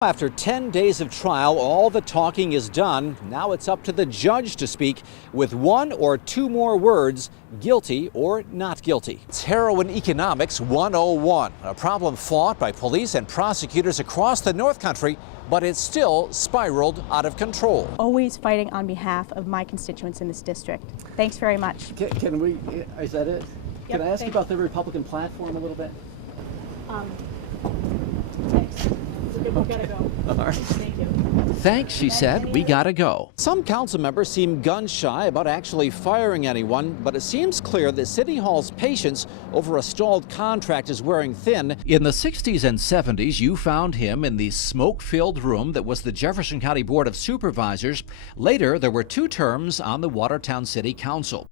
After 10 days of trial, all the talking is done. Now it's up to the judge to speak with one or two more words, guilty or not guilty. It's Heroin Economics 101, a problem fought by police and prosecutors across the North Country, but it's still spiraled out of control. Always fighting on behalf of my constituents in this district. Thanks very much. Can we, is that it? Yep, Can I ask you about the Republican platform a little bit? Thanks. We gotta go. All right. Thank you. Thanks, she said. We gotta go. Some council members seem gun-shy about actually firing anyone, but it seems clear that City Hall's patience over a stalled contract is wearing thin. In the 60s and 70s, you found him in the smoke-filled room that was the Jefferson County Board of Supervisors. Later, there were 2 terms on the Watertown City Council.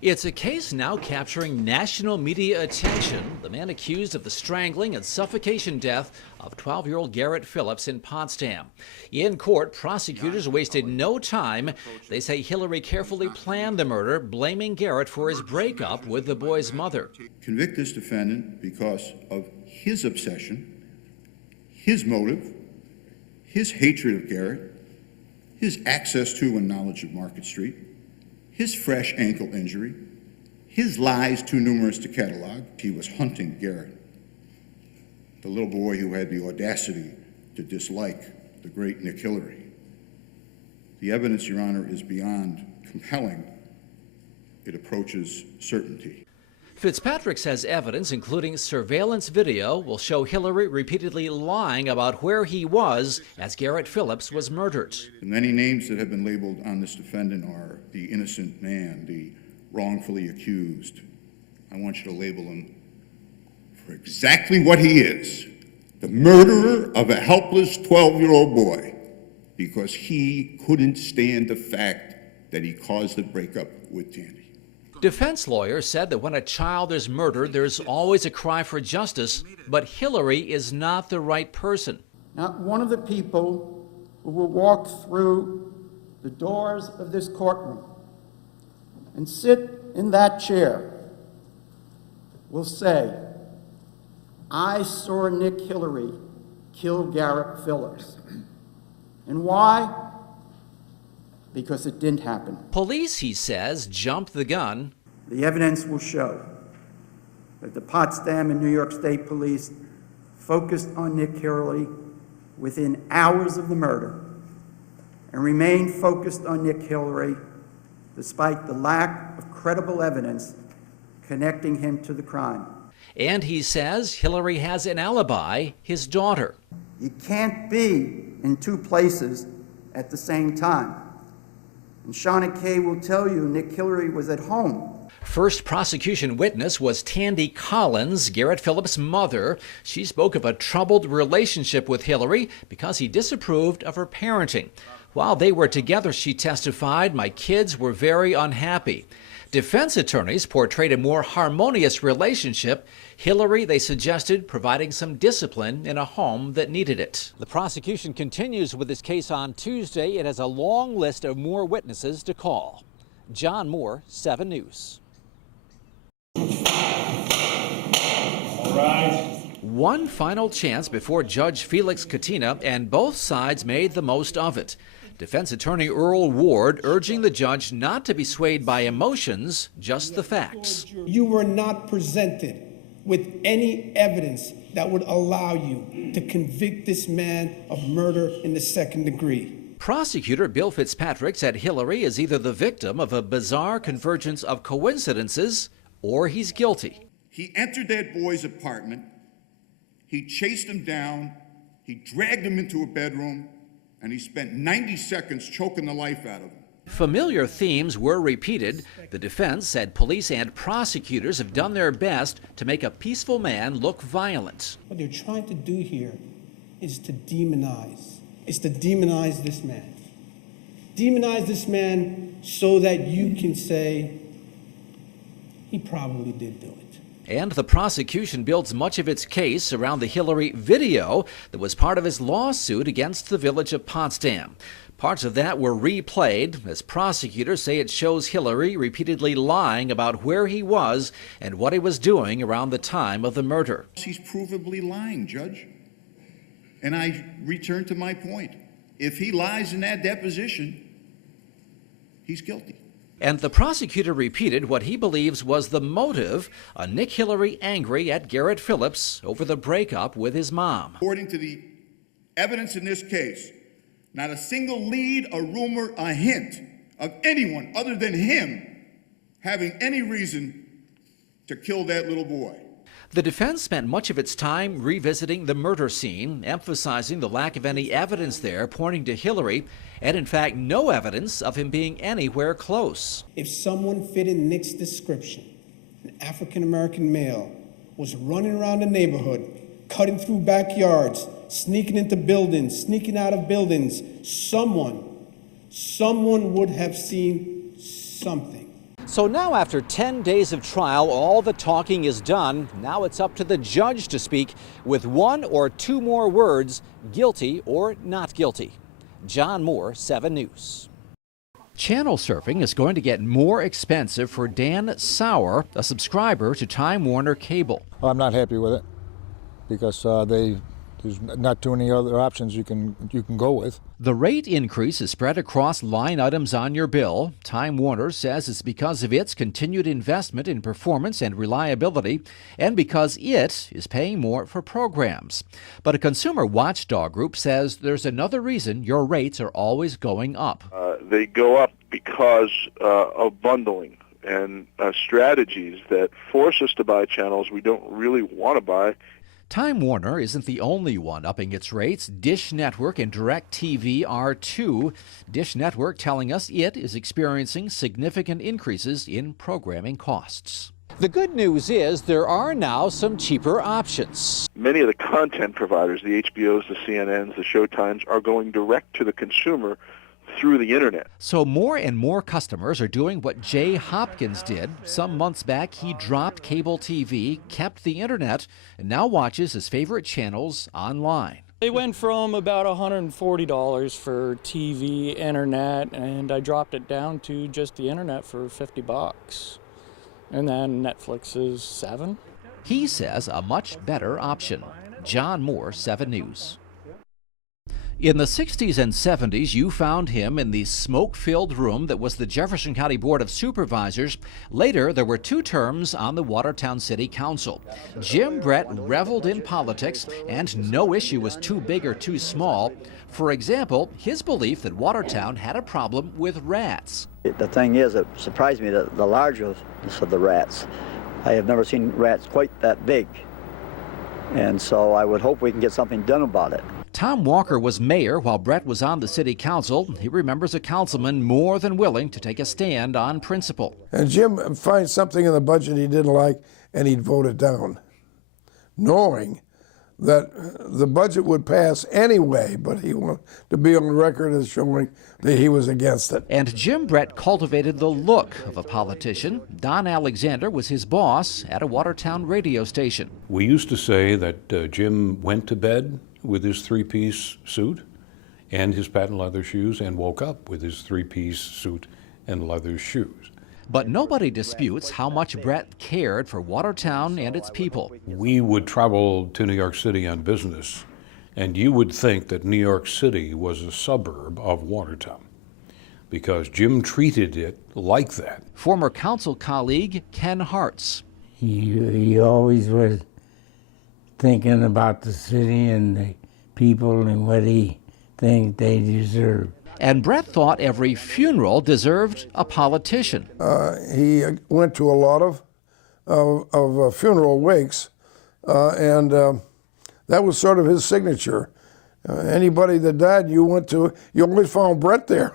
It's a case now capturing national media attention. The man accused of the strangling and suffocation death of 12-year-old Garrett Phillips in Potsdam. In court, prosecutors wasted no time. They say Hillary carefully planned the murder, blaming Garrett for his breakup with the boy's mother. Convict this defendant because of his obsession, his motive, his hatred of Garrett, his access to and knowledge of Market Street, his fresh ankle injury, his lies too numerous to catalog. He was hunting Garrett, the little boy who had the audacity to dislike the great Nick Hillary. The evidence, Your Honor, is beyond compelling. It approaches certainty. Fitzpatrick says evidence, including surveillance video, will show Hillary repeatedly lying about where he was as Garrett Phillips was murdered. The many names that have been labeled on this defendant are the innocent man, the wrongfully accused. I want you to label him for exactly what he is, the murderer of a helpless 12-year-old boy, because he couldn't stand the fact that he caused the breakup with Tandy. Defense lawyers said that when a child is murdered, there's always a cry for justice, but Hillary is not the right person. Not one of the people who will walk through the doors of this courtroom and sit in that chair will say, I saw Nick Hillary kill Garrett Phillips. And why? Because it didn't happen. Police, he says, jumped the gun. The evidence will show that the Potsdam and New York State Police focused on Nick Hillary within hours of the murder and remained focused on Nick Hillary despite the lack of credible evidence connecting him to the crime. And he says Hillary has an alibi, his daughter. You can't be in 2 places at the same time. And Shauna Kay will tell you Nick Hillary was at home. First prosecution witness was Tandy Collins, Garrett Phillips' mother. She spoke of a troubled relationship with Hillary because he disapproved of her parenting. While they were together, she testified, my kids were very unhappy. Defense attorneys portrayed a more harmonious relationship. Hillary, they suggested, providing some discipline in a home that needed it. The prosecution continues with this case on Tuesday. It has a long list of more witnesses to call. John Moore, 7 News. All right. One final chance before Judge Felix Katina, and both sides made the most of it. Defense attorney Earl Ward urging the judge not to be swayed by emotions, just the facts. You were not presented with any evidence that would allow you to convict this man of murder in the 2nd degree. Prosecutor Bill Fitzpatrick said Hillary is either the victim of a bizarre convergence of coincidences or he's guilty. He entered that boy's apartment, he chased him down, he dragged him into a bedroom, and he spent 90 seconds choking the life out of him. Familiar themes were repeated. The defense said police and prosecutors have done their best to make a peaceful man look violent. What they're trying to do here is to demonize. It's to demonize this man. Demonize this man so that you can say, he probably did do it. And the prosecution builds much of its case around the Hillary video that was part of his lawsuit against the village of Potsdam. Parts of that were replayed as prosecutors say it shows Hillary repeatedly lying about where he was and what he was doing around the time of the murder. He's provably lying, Judge. And I return to my point. If he lies in that deposition, he's guilty. And the prosecutor repeated what he believes was the motive of Nick Hillary angry at Garrett Phillips over the breakup with his mom. According to the evidence in this case, not a single lead, a rumor, a hint of anyone other than him having any reason to kill that little boy. The defense spent much of its time revisiting the murder scene, emphasizing the lack of any evidence there pointing to Hillary, and in fact no evidence of him being anywhere close. If someone fit in Nick's description, an African-American male, was running around the neighborhood, cutting through backyards, sneaking into buildings, sneaking out of buildings, someone would have seen something. So now, after 10 days of trial, all the talking is done. Now it's up to the judge to speak with one or two more words, guilty or not guilty. John Moore, 7 News. Channel surfing is going to get more expensive for Dan Sauer, a subscriber to Time Warner Cable. I'm not happy with it because there's not too many other options you can go with. The rate increase is spread across line items on your bill. Time Warner says it's because of its continued investment in performance and reliability, and because it is paying more for programs. But a consumer watchdog group says there's another reason your rates are always going up. They go up because of bundling and strategies that force us to buy channels we don't really want to buy. Time Warner isn't the only one upping its rates. Dish Network and DirecTV are too. Dish Network telling us it is experiencing significant increases in programming costs. The good news is there are now some cheaper options. Many of the content providers, the HBOs, the CNNs, the Showtimes, are going direct to the consumer through the internet. So more and more customers are doing what Jay Hopkins did. Some months back, he dropped cable TV, kept the internet, and now watches his favorite channels online. They went from about $140 for TV, internet, and I dropped it down to just the internet for $50. And then Netflix is $7. He says a much better option. John Moore, 7 News. In the 60s and 70s, you found him in the smoke-filled room that was the Jefferson County Board of Supervisors. Later, there were 2 terms on the Watertown City Council. Jim Brett reveled in politics, and no issue was too big or too small. For example, his belief that Watertown had a problem with rats. The thing is, it surprised me the largeness of the rats. I have never seen rats quite that big. And so I would hope we can get something done about it. Tom Walker was mayor while Brett was on the city council. He remembers a councilman more than willing to take a stand on principle. And Jim finds something in the budget he didn't like, and he'd vote it down, knowing that the budget would pass anyway, but he wanted to be on record as showing that he was against it. And Jim Brett cultivated the look of a politician. Don Alexander was his boss at a Watertown radio station. We used to say that Jim went to bed with his 3-piece suit and his patent leather shoes and woke up with his 3-piece suit and leather shoes. But nobody disputes how much Brett cared for Watertown and its people. We would travel to New York City on business, and you would think that New York City was a suburb of Watertown, because Jim treated it like that. Former council colleague Ken Hartz. He always was thinking about the city and the people and what he thinks they deserve. And Brett thought every funeral deserved a politician. He went to a lot of funeral wakes, and that was sort of his signature. Anybody that died, you always found Brett there.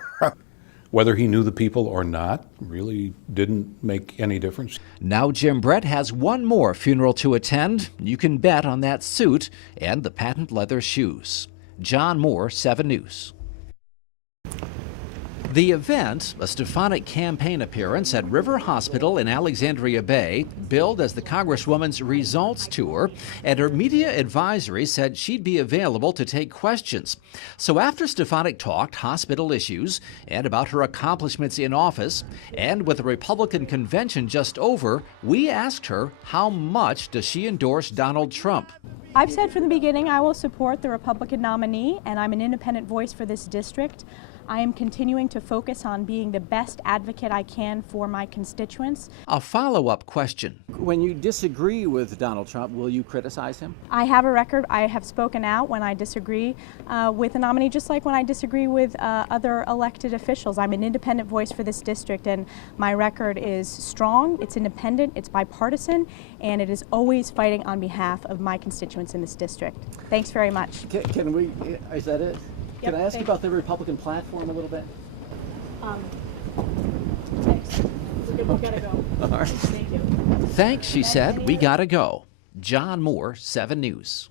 Whether he knew the people or not really didn't make any difference. Now Jim Brett has one more funeral to attend. You can bet on that suit and the patent leather shoes. John Moore, 7 News. The event, a Stefanik campaign appearance at River Hospital in Alexandria Bay, billed as the Congresswoman's results tour, and her media advisory said she'd be available to take questions. So after Stefanik talked hospital issues and about her accomplishments in office, and with the Republican convention just over, we asked her how much does she endorse Donald Trump. I've said from the beginning I will support the Republican nominee, and I'm an independent voice for this district. I am continuing to focus on being the best advocate I can for my constituents. A follow-up question. When you disagree with Donald Trump, will you criticize him? I have a record. I have spoken out when I disagree with a nominee, just like when I disagree with other elected officials. I'm an independent voice for this district, and my record is strong, it's independent, it's bipartisan, and it is always fighting on behalf of my constituents in this district. Thanks very much. Can we, is that it? Yep, Can I ask you thank about the Republican platform a little bit? Thanks. We've got to go. All right. Thank you. Thanks, she said. We gotta go. John Moore, 7 News.